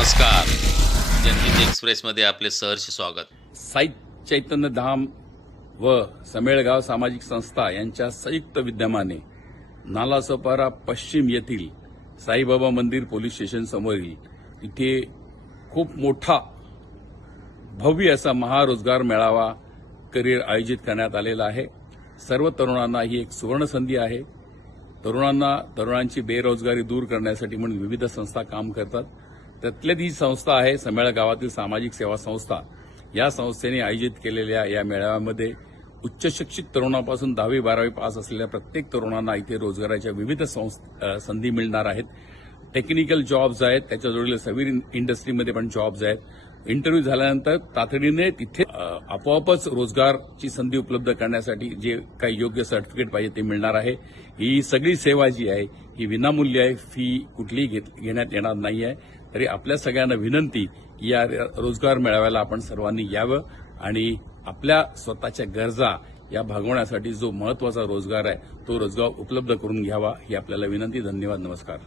नमस्कार. जनहित एक्सप्रेसमध्ये आपले सहर्ष स्वागत. साई चैतन्य धाम व समेळगाव सामाजिक संस्था यांच्या संयुक्त विद्यमाने नालासोपारा पश्चिम येथील साईबाबा मंदिर पोलीस स्टेशन समोरील इथे खूप मोठा भव्य असा महारोजगार मेळावा करिअर आयोजित करण्यात आलेला आहे. सर्व तरुणांना ही एक सुवर्णसंधी आहे. तरुणांना तरुणांची बेरोजगारी दूर करण्यासाठी म्हणून विविध संस्था काम करतात. त्यातल्या ही संस्था आहे समेळा गावातील सामाजिक सेवा संस्था. या संस्थेने आयोजित केलेल्या या मेळाव्यामध्ये उच्च शिक्षित तरुणापासून दहावी बारावी पास असलेल्या प्रत्येक तरुणांना इथे रोजगाराच्या विविध संस- संधी मिळणार आहेत. टेक्निकल जॉब्स आहेत त्याच्या जोडीला सवीर इंडस्ट्रीमध्ये पण जॉब्स आहेत. इंटरव्ह्यू झाल्यानंतर तातडीने तिथे आपोआपच रोजगारची संधी उपलब्ध करण्यासाठी जे काही योग्य सर्टिफिकेट पाहिजे ते मिळणार आहे. ही सगळी सेवा जी आहे ही विनामूल्य आहे फी कुठलीही घेत- घेण्यात येणार नाही आहे तरी आपल्या सगळ्यांना विनंती की या रोजगार मेळाव्याला आपण सर्वांनी यावं आणि आपल्या स्वतःच्या गरजा या भागवण्यासाठी जो महत्त्वाचा रोजगार आहे तो रोजगार उपलब्ध करून घ्यावा ही आपल्याला विनंती. धन्यवाद नमस्कार.